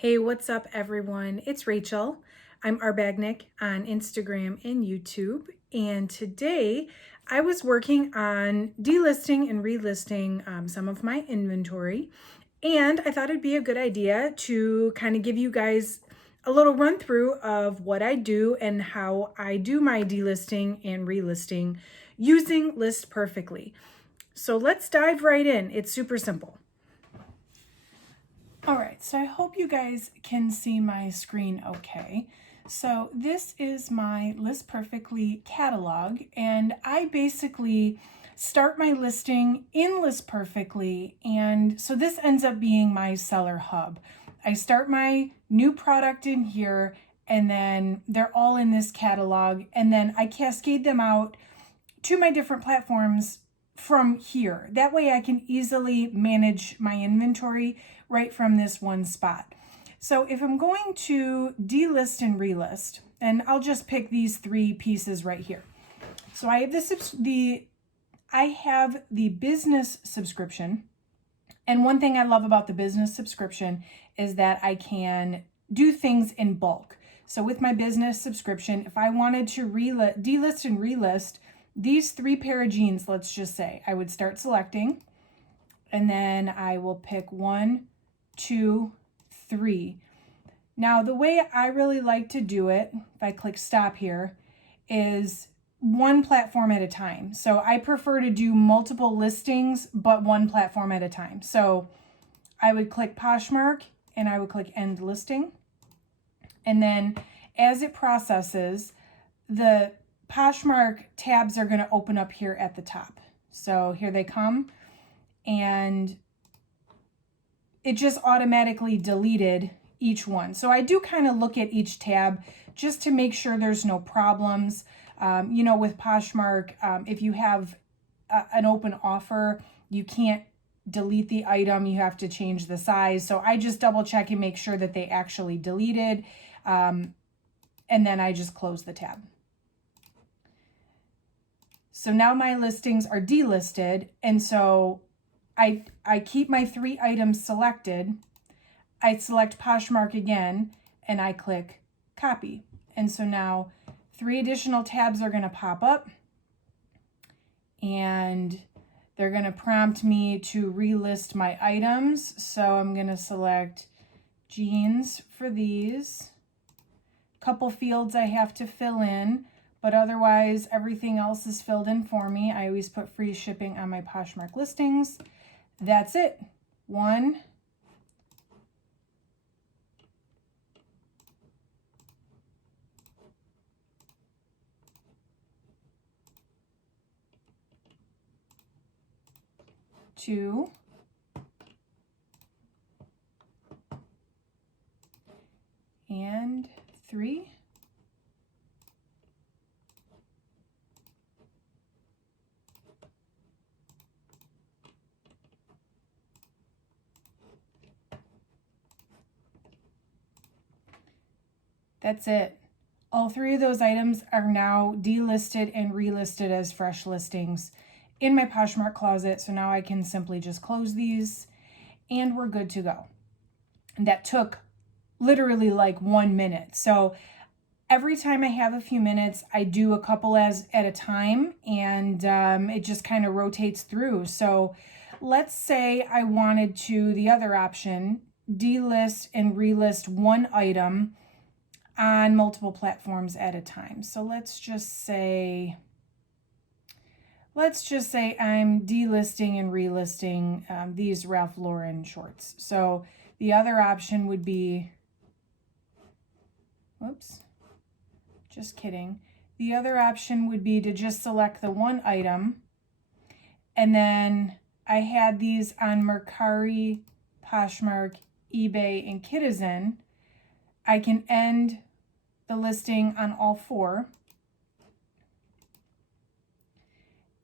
Hey, what's up everyone? It's Rachel. I'm Arbagnick on Instagram and YouTube. And today I was working on delisting and relisting some of my inventory. And I thought it'd be a good idea to kind of give you guys a little run through of what I do and how I do my delisting and relisting using ListPerfectly. So let's dive right in. It's super simple. All right, so I hope you guys can see my screen okay. So this is my ListPerfectly catalog, and I basically start my listing in ListPerfectly, and so this ends up being my seller hub. I start my new product in here, and then they're all in this catalog, and then I cascade them out to my different platforms from here. That way I can easily manage my inventory right from this one spot. So if I'm going to delist and relist, and I'll just pick these three pieces right here. So I have the business subscription. And one thing I love about the business subscription is that I can do things in bulk. So with my business subscription, if I wanted to delist and relist these three pair of jeans, let's just say, I would start selecting, and then I will pick 1, 2, 3. Now, the way I really like to do it, if I click stop here, is one platform at a time. So I prefer to do multiple listings, but one platform at a time. So I would click Poshmark and I would click end listing. And then as it processes, the Poshmark tabs are going to open up here at the top. So here they come, and it just automatically deleted each one. So I do kind of look at each tab just to make sure there's no problems. With Poshmark, if you have an open offer, you can't delete the item. You have to change the size. So I just double check and make sure that they actually deleted. And then I just close the tab. So now my listings are delisted, and so I keep my 3 items selected. I select Poshmark again, and I click copy. And so now 3 additional tabs are going to pop up, and they're going to prompt me to relist my items. So I'm going to select jeans for these. Couple fields I have to fill in, but otherwise everything else is filled in for me. I always put free shipping on my Poshmark listings. That's it. 1, 2, and 3. That's it. All 3 of those items are now delisted and relisted as fresh listings in my Poshmark closet. So now I can simply just close these and we're good to go. And that took literally like 1 minute. So every time I have a few minutes, I do a couple at a time, and it just kind of rotates through. So let's say I wanted to, the other option, delist and relist one item on multiple platforms at a time. So let's just say I'm delisting and relisting these Ralph Lauren shorts. So the other option would be, whoops, just kidding. The other option would be to just select the one item, and then I had these on Mercari, Poshmark, eBay, and Citizen. I can end the listing on all 4.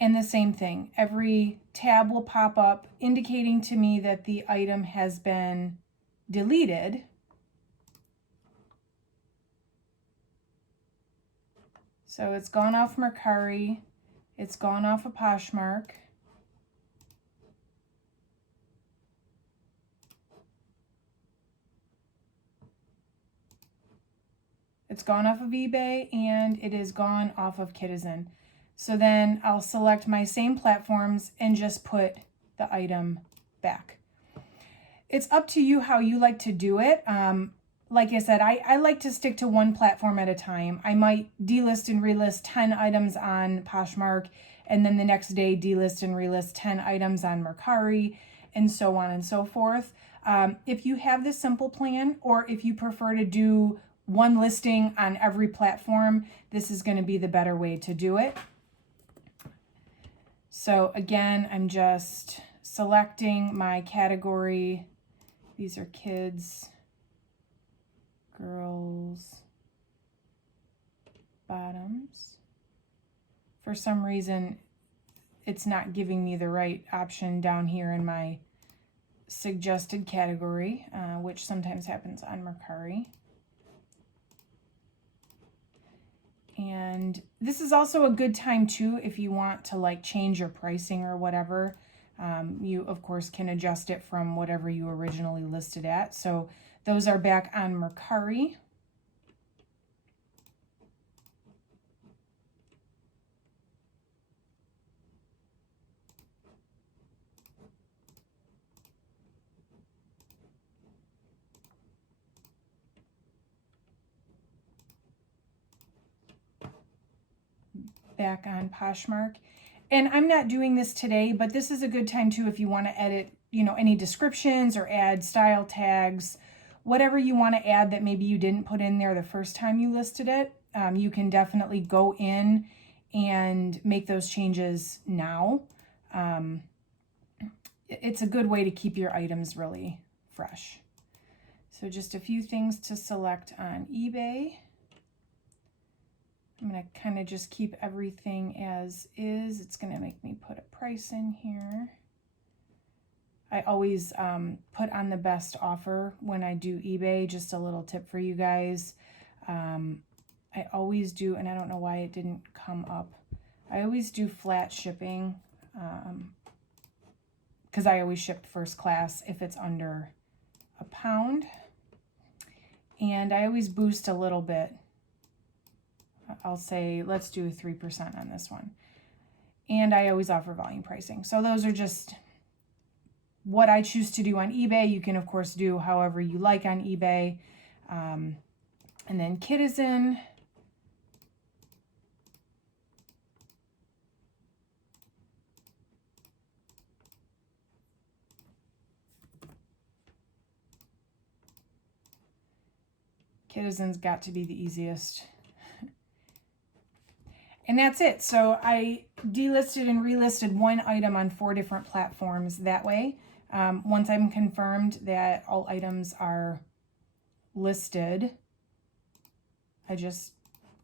And the same thing, every tab will pop up indicating to me that the item has been deleted. So it's gone off Mercari, it's gone off of Poshmark. it's gone off of eBay, and it is gone off of Kidizen. So then I'll select my same platforms and just put the item back. It's up to you how you like to do it. Like I said, I like to stick to one platform at a time. I might delist and relist 10 items on Poshmark, and then the next day delist and relist 10 items on Mercari, and so on and so forth. If you have this simple plan, or if you prefer to do one listing on every platform, this is going to be the better way to do it. So again, I'm just selecting my category. These are kids, girls, bottoms. For some reason, it's not giving me the right option down here in my suggested category, which sometimes happens on Mercari. And this is also a good time too if you want to like change your pricing or whatever. You of course can adjust it from whatever you originally listed at. So those are back on Mercari. Back on Poshmark. And I'm not doing this today, but this is a good time too if you want to edit, any descriptions or add style tags, whatever you want to add that maybe you didn't put in there the first time you listed it. You can definitely go in and make those changes now. It's a good way to keep your items really fresh. So just a few things to select on eBay. I'm going to kind of just keep everything as is. It's going to make me put a price in here. I always put on the best offer when I do eBay. Just a little tip for you guys. I always do, and I don't know why it didn't come up. I always do flat shipping because I always ship first class if it's under £1. And I always boost a little bit. I'll say, let's do 3% on this one. And I always offer volume pricing. So those are just what I choose to do on eBay. You can, of course, do however you like on eBay. And then Kidizen. Kidizen's got to be the easiest. And that's it. So I delisted and relisted one item on 4 different platforms that way. Once I'm confirmed that all items are listed, I just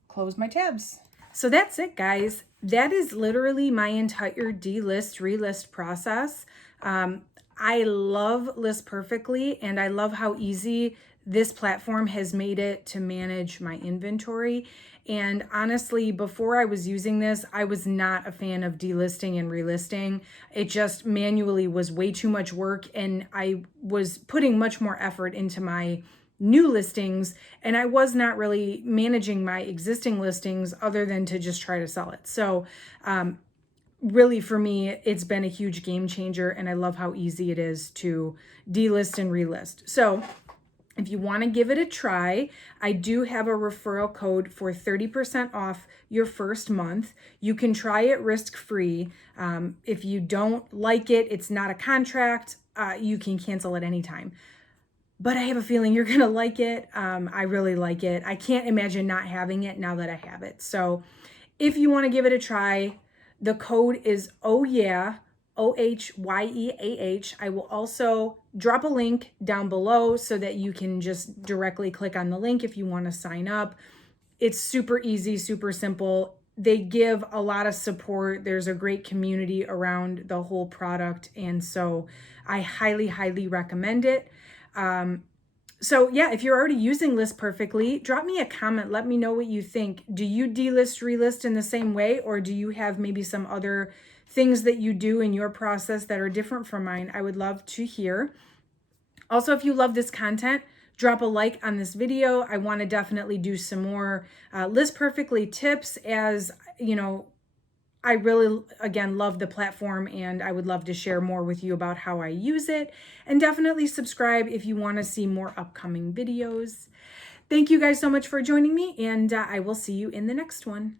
close my tabs. So that's it, guys. That is literally my entire delist, relist process. I love ListPerfectly, and I love how easy this platform has made it to manage my inventory. And honestly, before I was using this, I was not a fan of delisting and relisting. It just manually was way too much work, and I was putting much more effort into my new listings, and I was not really managing my existing listings other than to just try to sell it. So really, for me, it's been a huge game changer, and I love how easy it is to delist and relist. So if you want to give it a try, I do have a referral code for 30% off your first month. You can try it risk-free. If you don't like it, it's not a contract. You can cancel at any time. But I have a feeling you're going to like it. I really like it. I can't imagine not having it now that I have it. So if you want to give it a try, the code is OHYEAH, OHYEAH. I will also drop a link down below so that you can just directly click on the link if you want to sign up. It's super easy, super simple. They give a lot of support. There's a great community around the whole product. And so I highly, highly recommend it. So yeah, if you're already using ListPerfectly, drop me a comment. Let me know what you think. Do you delist, relist in the same way, or do you have maybe some other things that you do in your process that are different from mine? I would love to hear. Also, if you love this content, drop a like on this video. I want to definitely do some more List Perfectly tips, as you know, I really, again, love the platform, and I would love to share more with you about how I use it. And definitely subscribe if you want to see more upcoming videos. Thank you guys so much for joining me, and I will see you in the next one.